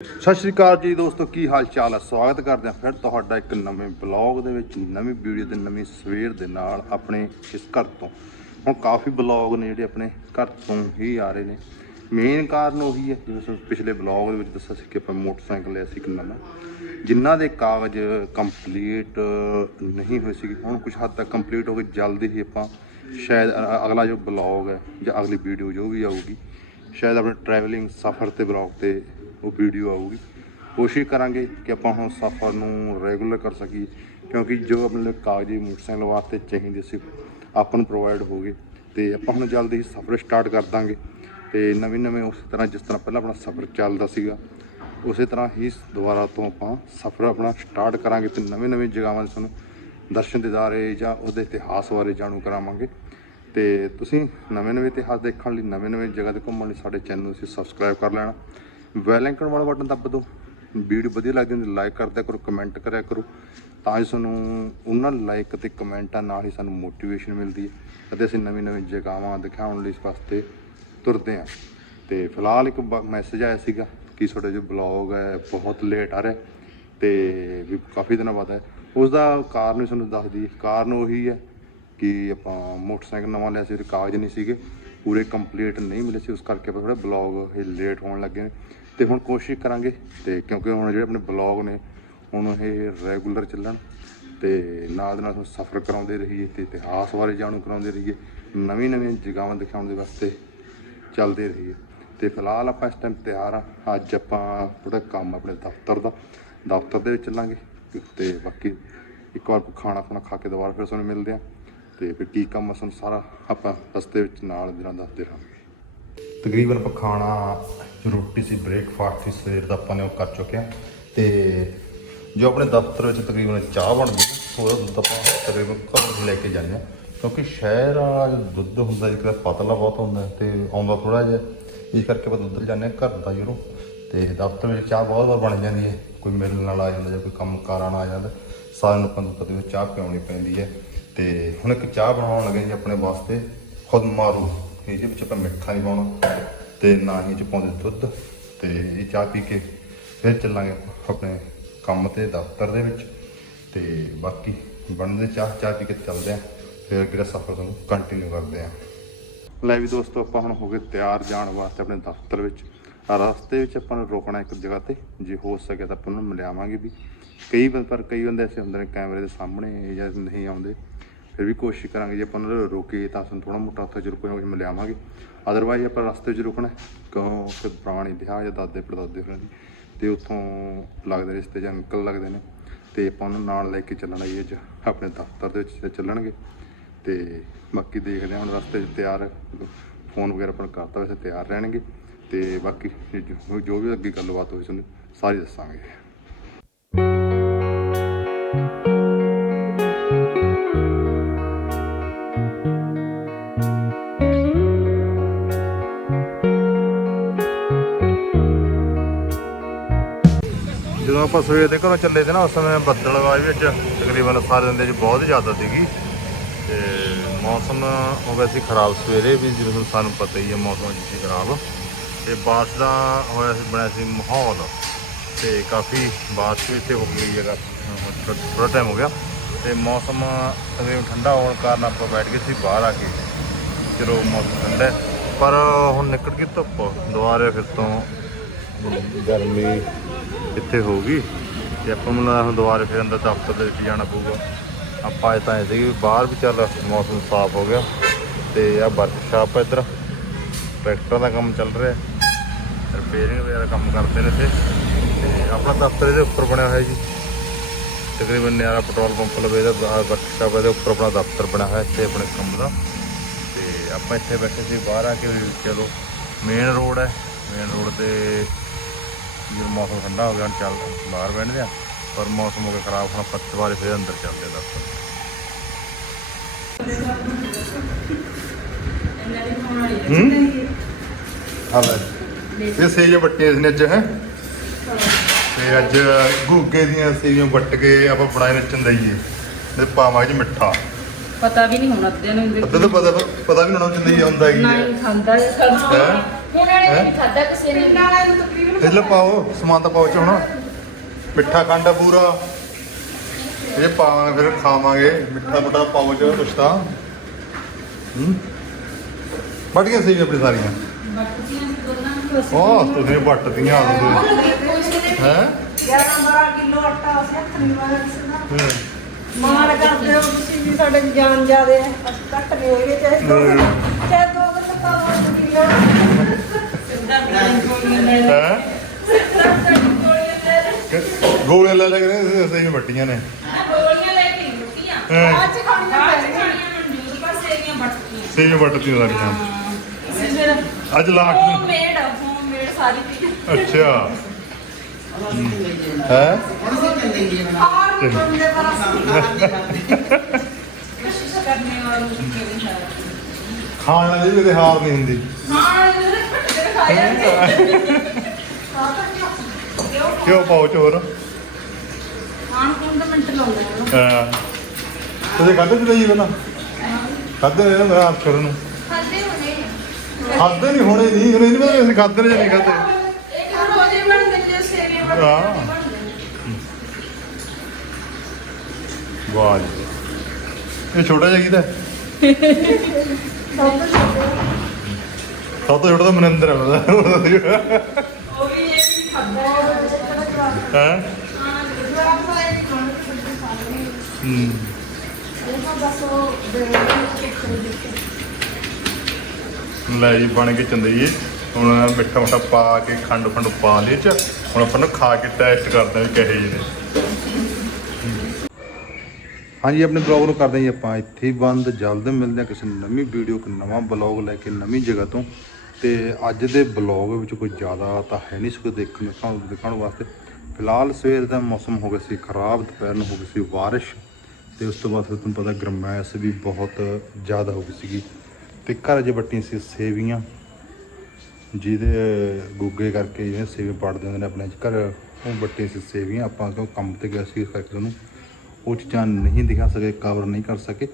ਸਤਿ ਸ਼੍ਰੀ ਅਕਾਲ ਜੀ ਦੋਸਤੋ, ਕੀ ਹਾਲ ਚਾਲ ਹੈ? ਸਵਾਗਤ ਕਰਦੇ ਹਾਂ ਫਿਰ ਤੁਹਾਡਾ ਇੱਕ ਨਵੇਂ ਬਲੌਗ ਦੇ ਵਿੱਚ, ਨਵੀਂ ਵੀਡੀਓ ਤੇ ਨਵੀਂ ਸਵੇਰ ਦੇ ਨਾਲ ਆਪਣੇ ਇਸ ਘਰ ਤੋਂ। ਹੁਣ ਕਾਫੀ ਬਲੌਗ ਨੇ ਜਿਹੜੇ ਆਪਣੇ ਘਰ ਤੋਂ ਹੀ ਆ ਰਹੇ ਨੇ। ਮੇਨ ਕਾਰਨ ਉਹੀ ਹੈ, ਜਿਵੇਂ ਤੁਹਾਨੂੰ ਪਿਛਲੇ ਬਲੌਗ ਦੇ ਵਿੱਚ ਦੱਸਿਆ ਸੀ ਕਿ ਆਪਾਂ ਮੋਟਰਸਾਈਕਲ ਲਿਆ ਸੀ ਇੱਕ ਨਵਾਂ। ਜਿਨ੍ਹਾਂ ਦੇ ਕਾਗਜ਼ ਕੰਪਲੀਟ ਨਹੀਂ ਹੋਏ ਸੀ ਹੁਣ ਕੁਝ ਹੱਦ ਤੱਕ ਕੰਪਲੀਟ ਹੋ ਗਏ, ਜਲਦੀ ਹੀ ਆਪਾਂ ਸ਼ਾਇਦ ਅਗਲਾ ਜੋ ਬਲੌਗ ਹੈ ਜਾਂ ਅਗਲੀ ਵੀਡੀਓ ਜੋ ਵੀ ਆਊਗੀ, ਸ਼ਾਇਦ ਆਪਣੇ ਟਰੈਵਲਿੰਗ ਸਫ਼ਰ ਤੇ ਬਲੌਗ ਤੇ ਉਹ ਵੀਡੀਓ ਆਊਗੀ। ਕੋਸ਼ਿਸ਼ ਕਰਾਂਗੇ ਕਿ ਆਪਾਂ ਹੁਣ ਸਫ਼ਰ ਨੂੰ ਰੈਗੂਲਰ ਕਰ ਸਕੀਏ, ਕਿਉਂਕਿ ਜੋ ਆਪਣੇ ਕਾਗਜ਼ੀ ਮੋਟਰਸਾਈਕਲ ਵਾਸਤੇ ਚਾਹੀਦੇ ਸੀ, ਆਪਾਂ ਨੂੰ ਪ੍ਰੋਵਾਈਡ ਹੋ ਗਏ। ਤੇ ਆਪਾਂ ਹੁਣ ਜਲਦੀ ਹੀ ਸਫ਼ਰ ਸਟਾਰਟ ਕਰ ਦਾਂਗੇ। ਤੇ ਨਵੇਂ ਨਵੇਂ ਉਸ ਤਰ੍ਹਾਂ ਜਿਸ ਤਰ੍ਹਾਂ ਪਹਿਲਾਂ ਆਪਣਾ ਸਫ਼ਰ ਚੱਲਦਾ ਸੀਗਾ, ਉਸੇ ਤਰ੍ਹਾਂ ਹੀ ਦੁਬਾਰਾ ਤੋਂ ਆਪਾਂ ਸਫ਼ਰ ਆਪਣਾ ਸਟਾਰਟ ਕਰਾਂਗੇ ਤੇ ਨਵੇਂ ਨਵੇਂ ਜਗ੍ਹਾਵਾਂ ਦੇ ਸਾਨੂੰ ਦਰਸ਼ਨ ਦਿਦਾਰੇ ਜਾਂ ਉਹਦੇ ਇਤਿਹਾਸ ਬਾਰੇ ਜਾਣੂ ਕਰਾਵਾਂਗੇ। ਤੇ ਤੁਸੀਂ ਨਵੇਂ ਨਵੇਂ ਇਤਿਹਾਸ ਦੇਖਣ ਲਈ ਨਵੇਂ ਨਵੇਂ ਜਗ੍ਹਾ ਤੇ ਘੁੰਮਣ ਲਈ ਸਾਡੇ ਚੈਨਲ ਨੂੰ ਤੁਸੀਂ ਸਬਸਕ੍ਰਾਈਬ ਕਰ ਲੈਣਾ। ਬੈਲ ਆਈਕਨ ਵਾਲਾ ਬਟਨ ਦੱਬ ਦਿਓ। ਵੀਡੀਓ ਵਧੀਆ ਲੱਗਦੀ ਹੁੰਦੀ ਲਾਈਕ ਕਰਦਿਆ ਕਰੋ ਕਮੈਂਟ ਕਰਿਆ ਕਰੋ। ਤਾਂ ਜੋ ਸਾਨੂੰ ਉਹਨਾਂ ਲਾਈਕ ਅਤੇ ਕਮੈਂਟਾਂ ਨਾਲ ਹੀ ਸਾਨੂੰ ਮੋਟੀਵੇਸ਼ਨ ਮਿਲਦੀ ਹੈ ਅਤੇ ਅਸੀਂ ਨਵੀਂ ਨਵੀਂ ਜਗ੍ਹਾਵਾਂ ਦਿਖਾਉਣ ਲਈ ਇਸ ਵਾਸਤੇ ਤੁਰਦੇ ਹਾਂ। ਤੇ ਫਿਲਹਾਲ ਇੱਕ ਮੈਸੇਜ ਆਇਆ ਸੀਗਾ ਕਿ ਤੁਹਾਡਾ ਜੋ ਬਲੌਗ ਹੈ, ਬਹੁਤ ਲੇਟ ਆ ਰਿਹਾ ਤੇ ਵੀ ਕਾਫੀ ਦਿਨਾਂ ਬਾਅਦ ਹੈ। ਉਸ ਦਾ ਕਾਰਨ ਵੀ ਸਾਨੂੰ ਦੱਸਦੀ ਕਾਰਨ ਉਹੀ ਹੈ ਕਿ ਆਪਾਂ ਮੋਟਰਸਾਈਕਲ ਨਵਾਂ ਲਿਆ ਸੀ, ਉਹਦੇ ਕਾਗਜ਼ ਨਹੀਂ ਸੀਗੇ। ਪੂਰੇ ਕੰਪਲੀਟ ਨਹੀਂ ਮਿਲੇ ਸੀ, ਉਸ ਕਰਕੇ ਆਪਾਂ ਥੋੜਾ ਬਲੌਗ ਇਹ ਲੇਟ ਹੋਣ ਲੱਗੇ ਨੇ। ਤੇ ਹੁਣ ਕੋਸ਼ਿਸ਼ ਕਰਾਂਗੇ, ਤੇ ਕਿਉਂਕਿ ਹੁਣ ਜਿਹੜੇ ਆਪਣੇ ਬਲੌਗ ਨੇ, ਹੁਣ ਇਹ ਰੈਗੂਲਰ ਚੱਲਣ, ਤੇ ਨਾਲ ਦੇ ਨਾਲ ਤੁਹਾਨੂੰ ਸਫ਼ਰ ਕਰਾਉਂਦੇ ਰਹੀਏ, ਤੇ ਇਤਿਹਾਸ ਬਾਰੇ ਜਾਣੂ ਕਰਾਉਂਦੇ ਰਹੀਏ, ਨਵੀਂ ਨਵੀਆਂ ਜਗ੍ਹਾਵਾਂ ਦਿਖਾਉਣ ਦੇ ਵਾਸਤੇ ਚੱਲਦੇ ਰਹੀਏ। ਤੇ ਫਿਲਹਾਲ ਆਪਾਂ ਇਸ ਟਾਈਮ ਤਿਆਰ ਆ, ਅੱਜ ਆਪਾਂ ਥੋੜਾ ਕੰਮ ਆਪਣੇ ਦਫ਼ਤਰ ਦਾ, ਦਫ਼ਤਰ ਦੇ ਵਿੱਚ ਚੱਲਾਂਗੇ, ਤੇ ਬਾਕੀ ਇੱਕ ਵਾਰ ਖਾਣਾ ਖੁਣਾ ਖਾ ਕੇ ਦੁਬਾਰਾ ਫਿਰ ਤੁਹਾਨੂੰ ਮਿਲਦੇ ਆ। ਤੇ ਫਿਰ ਕੀ ਕੰਮ ਆ ਸਾਰਾ ਆਪਾਂ ਰਸਤੇ ਵਿੱਚ ਨਾਲ ਦੇ ਦੱਸਦੇ ਰਹਾਂਗੇ। ਤਕਰੀਬਨ ਆਪਾਂ ਖਾਣਾ ਰੋਟੀ ਸੀ ਬ੍ਰੇਕਫਾਸਟ ਸੀ, ਸਵੇਰ ਦਾ ਆਪਾਂ ਨੇ ਉਹ ਕਰ ਚੁੱਕਿਆ ਆ ਤੇ ਜੋ ਆਪਣੇ ਦਫ਼ਤਰ ਵਿੱਚ ਤਕਰੀਬਨ ਚਾਹ ਬਣਦੀ ਹੈ ਦੁੱਧ ਆਪਾਂ ਤਕਰੀਬਨ ਘਰ ਲੈ ਕੇ ਜਾਂਦੇ ਆ ਕਿਉਂਕਿ ਸ਼ਹਿਰ ਵਾਲਾ ਦੁੱਧ ਹੁੰਦਾ ਜਿਹੜਾ ਪਤਲਾ ਬਹੁਤ ਹੁੰਦਾ ਹੈ ਤੇ ਆਉਂਦਾ ਥੋੜਾ ਜਿਹਾ। ਇਸ ਕਰਕੇ ਆਪਾਂ ਦੁੱਧ ਜਾਂਦੇ ਹਾਂ ਘਰ ਦਾ ਯੂਰੋ ਤੇ ਦਫ਼ਤਰ ਵਿੱਚ ਚਾਹ ਬਹੁਤ ਵਾਰ ਬਣ ਜਾਂਦੀ ਹੈ। ਕੋਈ ਮਿਲਣ ਨਾਲ ਆ ਜਾਂਦਾ ਜਾਂ ਕੋਈ ਕੰਮ ਕਾਰ ਆਉਣਾ ਆ ਜਾਂਦਾ, ਸਾਰਿਆਂ ਨੂੰ ਆਪਾਂ ਦੁੱਧ ਪਤਾ ਵੀ ਚਾਹ ਪਿਆਉਣੀ ਪੈਂਦੀ ਹੈ। ਤੇ ਹੁਣ ਇੱਕ ਚਾਹ ਬਣਾਉਣ ਲੱਗੇ ਜੀ ਆਪਣੇ ਵਾਸਤੇ, ਖੁਦ ਮਾਰੂ। ਇਹਦੇ ਵਿੱਚ ਆਪਾਂ ਮਿੱਠਾ ਨਹੀਂ ਪਾਉਣਾ ਤੇ ਨਾ ਹੀ 'ਚ ਪਾਉਂਦੇ ਦੁੱਧ ਤੇ ਇਹ ਚਾਹ ਪੀ ਕੇ ਫਿਰ ਚੱਲਾਂਗੇ ਆਪਣੇ ਕੰਮ ਤੇ ਦਫ਼ਤਰ ਦੇ ਵਿੱਚ ਤੇ ਬਾਕੀ ਬਣਦੇ ਚਾਹ ਚਾਹ ਪੀ ਕੇ ਚੱਲਦੇ ਆ ਫਿਰ ਅਗਲਾ ਸਫ਼ਰ ਤੁਹਾਨੂੰ ਕੰਟੀਨਿਊ ਕਰਦੇ ਆ ਲੈ ਵੀ ਦੋਸਤੋ, ਆਪਾਂ ਹੁਣ ਹੋ ਗਏ ਤਿਆਰ ਜਾਣ ਵਾਸਤੇ ਆਪਣੇ ਦਫ਼ਤਰ ਵਿੱਚ। ਰਸਤੇ ਵਿੱਚ ਆਪਾਂ ਨੂੰ ਰੋਕਣਾ ਇੱਕ ਜਗ੍ਹਾ ਤੇ, ਜੇ ਹੋ ਸਕੇ ਤਾਂ ਆਪਾਂ ਨੂੰ ਮਿਲਿਆਵਾਂਗੇ ਵੀ। ਕਈ ਵਾਰ ਪਰ ਕਈ ਬੰਦੇ ਐਸੇ ਹੁੰਦੇ ਨੇ ਕੈਮਰੇ ਦੇ ਸਾਹਮਣੇ ਜਾਂ ਨਹੀਂ ਆਉਂਦੇ। ਫਿਰ ਵੀ ਕੋਸ਼ਿਸ਼ ਕਰਾਂਗੇ ਜੇ ਆਪਾਂ ਨੂੰ ਰੋਕੇ ਤਾਂ ਸਾਨੂੰ ਥੋੜਾ ਮੋਟਾ ਉੱਥੇ ਜ਼ਰੂਰ ਕੋਈ ਨਾ ਕੋਈ ਮਿਲਿਆਵਾਂਗੇ ਅਦਰਵਾਈਜ਼ ਆਪਾਂ ਰਸਤੇ 'ਚ ਰੁਕਣਾ ਹੈ, ਕਿਉਂ? ਕਿ ਪੁਰਾਣੀ ਵਿਆਹ ਜਾਂ ਦਾਦੇ ਪੜਦਾਦੇ ਹੋਰਾਂ ਦੀ। ਤੇ ਉੱਥੋਂ ਲੱਗਦੇ ਰਿਸ਼ਤੇ ਜਾਂ ਅੰਕਲ ਲੱਗਦੇ ਨੇ। ਤੇ ਆਪਾਂ ਉਹਨਾਂ ਨਾਲ ਲੈ ਕੇ ਚੱਲਣਾ ਜੀ ਅੱਜ ਆਪਣੇ ਦਫ਼ਤਰ ਦੇ ਵਿੱਚ ਚੱਲਣਗੇ। ਤੇ ਬਾਕੀ ਦੇਖਦੇ ਹਾਂ ਹੁਣ ਰਸਤੇ 'ਚ ਤਿਆਰ ਫੋਨ ਵਗੈਰਾ ਆਪਾਂ ਕਰਤਾ ਵੈਸੇ ਤਿਆਰ ਰਹਿਣਗੇ। ਤੇ ਬਾਕੀ ਜੋ- ਜੋ ਵੀ ਅੱਗੇ ਗੱਲਬਾਤ ਹੋਈ ਤੁਹਾਨੂੰ ਸਾਰੀ ਦੱਸਾਂਗੇ। ਜਦੋਂ ਆਪਾਂ ਸਵੇਰ ਦੇ ਘਰੋਂ ਚੱਲੇ ਤੇ ਨਾ, ਉਸ ਸਮੇਂ ਬੱਦਲਵਾਈ ਵਿੱਚ ਤਕਰੀਬਨ ਸਾਰੇ ਦਿਨ ਦੇ ਵਿੱਚ ਬਹੁਤ ਜ਼ਿਆਦਾ ਸੀਗੀ। ਤੇ ਮੌਸਮ ਹੋ ਗਿਆ ਸੀ ਖਰਾਬ ਸਵੇਰੇ ਵੀ, ਜਿਵੇਂ ਸਾਨੂੰ ਪਤਾ ਹੀ ਹੈ, ਮੌਸਮ ਜੀ ਸੀ ਖਰਾਬ ਤੇ ਬਾਰਿਸ਼ ਦਾ ਹੋਇਆ ਸੀ, ਬਣਿਆ ਸੀ ਮਾਹੌਲ। ਤੇ ਕਾਫੀ ਬਾਰਿਸ਼ ਵੀ ਇੱਥੇ ਹੋ ਗਈ ਹੈਗਾ ਥੋੜਾ ਟਾਈਮ ਹੋ ਗਿਆ। ਤੇ ਮੌਸਮ ਤਕਰੀਬਨ ਠੰਡਾ ਹੋਣ ਕਾਰਨ ਆਪਾਂ ਬੈਠ ਗਏ ਸੀ ਬਾਹਰ ਆ ਕੇ ਚਲੋ ਮੌਸਮ ਠੰਡਾ ਪਰ ਹੁਣ ਨਿਕਲ ਗਈ ਧੁੱਪ, ਦੁਬਾਰੇ ਫਿਰ ਤੋਂ ਗਰਮੀ ਇੱਥੇ ਹੋਊਗੀ ਗਈ। ਤੇ ਆਪਾਂ ਨੂੰ ਹੁਣ ਦੁਬਾਰੇ ਫਿਰ ਅੰਦਰ ਦਫ਼ਤਰ ਦੇ ਵਿੱਚ ਜਾਣਾ ਪਊਗਾ, ਆਪਾਂ ਇਹ ਤਾਂ ਐ ਸੀ ਵੀ ਬਾਹਰ ਵੀ ਚੱਲ ਮੌਸਮ ਸਾਫ਼ ਹੋ ਗਿਆ ਤੇ ਆ ਵਰਕਸ਼ਾਪ ਹੈ ਇੱਧਰ। ਟਰੈਕਟਰ ਦਾ ਕੰਮ ਚੱਲ ਰਿਹਾ, ਰਿਪੇਅਰਿੰਗ ਵਗੈਰਾ ਕੰਮ ਕਰਦੇ ਨੇ ਇੱਥੇ। ਤੇ ਆਪਣਾ ਦਫ਼ਤਰ ਇਹਦੇ ਉੱਪਰ ਬਣਿਆ ਹੋਇਆ ਜੀ। ਤਕਰੀਬਨ ਨਿਆਰਾ ਪੈਟਰੋਲ ਪੰਪ ਲਵੇ ਦਾ ਵਰਕਸ਼ਾਪ ਇਹਦੇ ਉੱਪਰ ਆਪਣਾ ਦਫ਼ਤਰ ਬਣਿਆ ਹੋਇਆ ਇੱਥੇ ਆਪਣੇ ਕੰਮ ਦਾ। ਤੇ ਆਪਾਂ ਇੱਥੇ ਬੈਠੇ ਸੀ ਬਾਹਰ ਆ ਕੇ ਵੀ ਚਲੋ ਮੇਨ ਰੋਡ ਹੈ ਮੇਨ ਰੋਡ ਤੇ ਜਦੋਂ ਮੌਸਮ ਠੰਡਾ ਹੋ ਗਿਆ ਹੁਣ ਚੱਲ ਬਾਹਰ ਬੈਠਦੇ ਆ ਪਰ ਮੌਸਮ ਹੋ ਗਿਆ ਖਰਾਬ ਹੁਣ ਦੁਬਾਰੇ ਫਿਰ ਅੰਦਰ ਚੱਲਦੇ ਆ ਹੂੰ? ਲੈ। ਇਹ ਸੇਜ ਵੱਟੀਆਂ ਸੀ ਨੇ ਅੱਜ ਹੈ? ਤੇ ਅੱਜ ਗੁੱਗੇ ਦੀਆਂ ਸੇਵੀਆਂ ਵੱਟ ਕੇ ਆਪਾਂ ਬਣਾਏ ਨੇ ਚੰਦਈਏ। ਤੇ ਪਾਵਾਂਗੇ ਮਿੱਠਾ। ਪਤਾ ਵੀ ਨਹੀਂ ਹੋਣਾ ਅੱਧੇ ਨੂੰ ਅੱਧਾ ਤਾਂ ਪਤਾ ਪਤਾ ਵੀ ਨਹੀਂ ਹੋਣਾ ਚੰਦਈਆ ਹੁੰਦਾ ਕੀ ਨਾ ਹੈ। ਹੀ ਖਾਂਦਾ ਹੈ ਹੈਂ? ਨਹੀਂ ਖਾਦਾ ਕਿਸੇ ਨੇ? ਤਕਰੀਬਨ ਪਾਓ ਸਮਾਨ ਤਾਂ ਪਾਓ ਚ ਹੁਣ। ਮਿੱਠਾ ਖੰਡ ਪੂਰਾ। ਇਹ ਪਾਵਾਂਗੇ ਫਿਰ ਖਾਵਾਂਗੇ। ਮਿੱਠਾ ਮੁੱਠਾ ਪਾਓ ਚ ਕੁਛ ਤਾਂ। ਹੂੰ। ਬੜੀਆਂ ਸੀ ਆਪਣੀ ਸਾਰੀਆਂ। ਉਹ ਤੁਸੀਂ ਵੱਟਦੀਆਂ ਹੈ 11 12 ਕਿਲੋ ਆਟਾ ਅਸੀਂ ਹੱਥ ਨਹੀਂ ਮਾਰਿਆ ਕਿਸੇ ਦਾ ਮਾਣ ਕਰਦੇ ਹੋ ਤੁਸੀਂ ਵੀ ਸਾਡੇ ਜਾਨ ਜਿਆਦੇ ਹੈ ਅਸੀਂ ਘੱਟ ਨਹੀਂ ਹੋਏਗੇ ਚਾਹੇ ਦੋ ਚਾਹੇ ਦੋ ਹੈ? ਗੋਲੇ ਲੈ ਲੈ ਕੇ ਸਹੀ ਵੱਟੀਆਂ ਨੇ। ਗੋਲੀਆਂ ਲੈ ਕੇ ਰੋਟੀਆਂ ਹਾਂ? ਅੱਜ ਖਾਣੀਆਂ ਪੈਣੀਆਂ ਖਾਣੀਆਂ ਮਨਜ਼ੂਰ ਪਰ ਸੇਵੀਆਂ ਸਹੀ ਵੱਟਦੀਆਂ ਸਾਰੀਆਂ। ਇਸੇ ਫਿਰ ਅੱਜ last home made home made ਸਾਰੀ ਚੀਜ਼ ਅੱਛਾ। ਹੈ। ਆਹ ਬੰਦੇ ਪਰ ਅਸੀਂ ਕੋਸ਼ਿਸ਼ ਕਰਨੇ ਵਾਲੀ ਕਿਵੇਂ ਹੈ ਖਾਣ। ਵਾਲੀ ਵੀ ਤੇ ਹਾਰ ਨਹੀਂ ਹੁੰਦੀ। ਹਾਂ ਇਹਨੇ ਫਟ ਕੇ ਖਾਇਆ ਕਿਉਂ ਪਾਓ ਚ ਹੋਰ ਖਾਣ ਕੋਣ ਦਾ ਮਿੰਟ ਲਾਉਂਦਾ ਹੈ। ਹਾਂ। ਤੁਸੀਂ ਖਾਦੇ ਤੇ ਲਈ ਬਣਾ ਖਾਦੇ ਨੇ ਨਾ ਅਫਸਰ ਨੂੰ। ਖਾਦੇ ਹੋਣੇ। ਖਾਦੇ ਨਹੀਂ ਹੋਣੇ ਨਹੀਂ ਹੋਣੇ ਨਹੀਂ ਪਤਾ ਅਸੀਂ ਖਾਦੇ ਨੇ ਜਾਂ ਨਹੀਂ ਖਾਦੇ ਇਹ ਰੋਜ਼ੇ ਬਣਦੇ ਨੇ ਸੇਵੀਆਂ ਬਣਦੇ ਹਾਂ। ਵਾਹ ਜੀ। ਇਹ ਛੋਟਾ ਜਿਹਾ ਕਿਹਦਾ ਸਭ ਤੋਂ ਛੋਟਾ। ਤਾਂ ਮਨਿੰਦਰ ਹੈ ਉਹ ਵੀ ਇਹ ਵੀ ਖਾਦਾ ਹੈ? ਹੈ। ਹੂੰ ਲੈ ਜੀ, ਬਣ ਕੇ ਚੰਦਈਏ ਹੁਣ ਮਿੱਠਾ ਮੁੱਠਾ ਪਾ ਕੇ ਖੰਡ ਖੰਡ ਪਾ ਲਈ ਚ। ਹੁਣ ਆਪਾਂ ਨੂੰ ਖਾ ਕੇ ਟੈਸਟ ਕਰਦੇ ਹਾਂ ਵੀ ਕਿਹੋ ਨੇ। ਹਾਂਜੀ, ਆਪਣੇ ਬਲੌਗ ਨੂੰ ਕਰਦੇ ਹਾਂ ਜੀ ਆਪਾਂ। ਇੱਥੇ ਬੰਦ। ਜਲਦ ਮਿਲਦੇ ਹਾਂ ਕਿਸੇ ਨਵੀਂ ਵੀਡੀਓ ਇੱਕ ਨਵਾਂ ਬਲੌਗ ਲੈ ਕੇ ਨਵੀਂ ਜਗ੍ਹਾ ਤੋਂ। ਤੇ ਅੱਜ ਦੇ ਬਲੌਗ ਵਿੱਚ ਕੋਈ ਜ਼ਿਆਦਾ ਤਾਂ ਹੈ ਨਹੀਂ ਸੋ ਦੇਖਣ ਨੂੰ, ਤੁਹਾਨੂੰ ਦਿਖਾਉਣ ਵਾਸਤੇ। ਫਿਲਹਾਲ ਸਵੇਰ ਦਾ ਮੌਸਮ ਹੋ ਗਿਆ ਸੀ ਖਰਾਬ, ਦੁਪਹਿਰ ਨੂੰ ਹੋ ਗਈ ਸੀ ਬਾਰਿਸ਼ ਤੇ ਉਸ ਤੋਂ ਬਾਅਦ ਫਿਰ ਤੁਹਾਨੂੰ ਪਤਾ ਗਰਮੈਸ਼ ਵੀ ਬਹੁਤ ਜ਼ਿਆਦਾ ਹੋ ਗਈ ਸੀਗੀ। ਤੇ ਘਰ 'ਚ ਬੱਟੀਆਂ ਸੀ, ਸੇਵੀਆਂ, ਜਿਹਦੇ ਗੁੱਗੇ ਕਰਕੇ ਜਿਹੜੇ ਸੇਵੀਆਂ ਪੜਦੇ ਹੁੰਦੇ ਨੇ ਆਪਣੇ ਘਰ ਉਹ ਬੱਟੀਆਂ ਸੀ, ਸੇਵੀਆਂ। ਆਪਾਂ ਕਿਉਂ ਕੰਮ ਤੇ ਗਿਆ ਸੀ ਇਸ ਕਰਕੇ ਤੁਹਾਨੂੰ ਉਹ ਚੀਜ਼ਾਂ ਨਹੀਂ ਦਿਖਾ ਸਕੇ ਕਵਰ ਨਹੀਂ ਕਰ ਸਕੇ।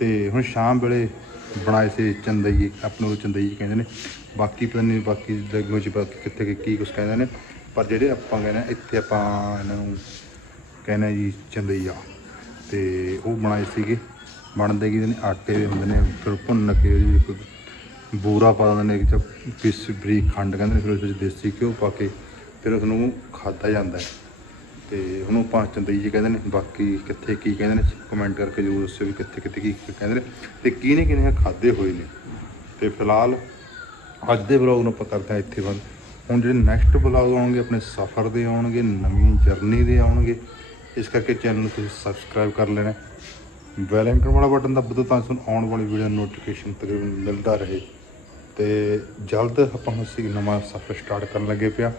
ਤੇ ਹੁਣ ਸ਼ਾਮ ਵੇਲੇ ਬਣਾਏ ਸੀ ਚੰਦਈ ਆਪਣੇ ਨੂੰ ਚੰਦਈ ਕਹਿੰਦੇ ਨੇ। ਬਾਕੀ ਪਤਾ ਨਹੀਂ ਬਾਕੀ ਜਗ੍ਹਾ 'ਚ ਬਾਕੀ ਕਿੱਥੇ ਕਿ ਕੀ ਕੁਝ ਕਹਿੰਦੇ ਨੇ। ਪਰ ਜਿਹੜੇ ਆਪਾਂ ਕਹਿੰਦੇ ਆ, ਇੱਥੇ ਆਪਾਂ ਇਹਨਾਂ ਨੂੰ ਕਹਿੰਦੇ ਆ ਜੀ ਚੰਦਈਆ। ਤੇ ਉਹ ਬਣਾਏ ਸੀਗੇ। ਬਣਦੇ ਕੀ ਨੇ? ਆਟੇ ਦੇ ਹੁੰਦੇ ਨੇ ਫਿਰ ਭੁੰਨ ਕੇ ਉਹਦੇ ਬੂਰਾ ਪਾ ਦਿੰਦੇ ਨੇ ਕਿ ਪਿਸ ਬਰੀਕ ਖੰਡ ਕਹਿੰਦੇ ਨੇ ਫਿਰ ਉਸ ਵਿੱਚ ਦੇਸੀ ਘਿਓ ਪਾ ਕੇ ਫਿਰ ਉਸ ਨੂੰ ਖਾਧਾ ਜਾਂਦਾ ਹੈ। ਤੇ ਉਹਨੂੰ ਆਪਾਂ ਚੰਦਈ ਜੀ ਕਹਿੰਦੇ ਨੇ, ਬਾਕੀ ਕਿੱਥੇ ਕੀ ਕਹਿੰਦੇ ਨੇ ਕਮੈਂਟ ਕਰਕੇ ਜ਼ਰੂਰ ਦੱਸਿਓ ਵੀ ਕਿੱਥੇ ਕਿੱਥੇ ਕੀ ਕੀ ਕਹਿੰਦੇ ਨੇ। ਤੇ ਕਿਹਨੇ ਕਿਹਨੇ ਖਾਦੇ ਹੋਏ ਨੇ। ਤੇ ਫਿਲਹਾਲ ਅੱਜ ਦੇ ਵਲੌਗ ਨੂੰ ਆਪਾਂ ਕਰਦੇ ਹਾਂ ਇੱਥੇ ਬੰਦ। ਹੁਣ ਜਿਹੜੇ ਨੈਕਸਟ ਵਲੌਗ ਆਉਣਗੇ, ਆਪਣੇ ਸਫ਼ਰ ਦੇ ਆਉਣਗੇ, ਨਵੀਂ ਜਰਨੀ ਦੇ ਆਉਣਗੇ, ਇਸ ਕਰਕੇ ਚੈਨਲ ਨੂੰ ਤੁਸੀਂ ਸਬਸਕ੍ਰਾਈਬ ਕਰ ਲੈਣਾ। ਬੈਲ ਆਈਕਨ ਵਾਲਾ ਬਟਨ ਦੱਬ ਦਿਓ ਤਾਂ ਤੁਹਾਨੂੰ ਆਉਣ ਵਾਲੀ ਵੀਡੀਓ ਨੋਟੀਫਿਕੇਸ਼ਨ ਤਕਰੀਬਨ ਮਿਲਦਾ ਰਹੇ। ਤੇ ਜਲਦ ਆਪਾਂ ਹੁਣ ਅਸੀਂ ਨਵਾਂ ਸਫ਼ਰ ਸਟਾਰਟ ਕਰਨ ਲੱਗੇ ਪਿਆ।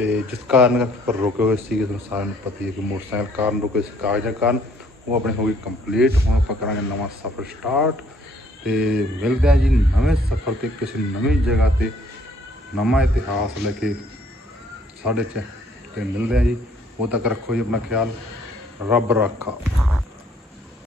ਤੇ ਜਿਸ ਕਾਰਨ ਕਰਕੇ ਆਪਾਂ ਰੁਕੇ ਹੋਏ ਸੀਗੇ, ਤੁਹਾਨੂੰ ਸਾਰਿਆਂ ਨੂੰ ਪਤਾ ਹੀ ਹੈ ਕਿ ਮੋਟਰਸਾਈਕਲ ਕਾਰਨ ਰੁਕੇ ਸੀ, ਕਾਗਜ਼ਾਂ ਕਾਰਨ, ਉਹ ਆਪਣੇ ਹੋ ਗਈ ਕੰਪਲੀਟ ਹੁਣ ਆਪਾਂ ਕਰਾਂਗੇ ਨਵਾਂ ਸਫ਼ਰ ਸਟਾਰਟ ਤੇ ਮਿਲਦੇ ਹਾਂ ਜੀ ਨਵੇਂ ਸਫ਼ਰ ਤੇ, ਕਿਸੇ ਨਵੀਂ ਜਗ੍ਹਾ ਤੇ, ਨਵਾਂ ਇਤਿਹਾਸ ਲੈ ਕੇ ਸਾਡੇ ਚ ਤੇ ਮਿਲਦੇ ਆ ਜੀ। ਉਹ ਤੱਕ ਰੱਖੋ ਜੀ ਆਪਣਾ ਖਿਆਲ, ਰੱਬ ਰੱਖਾ।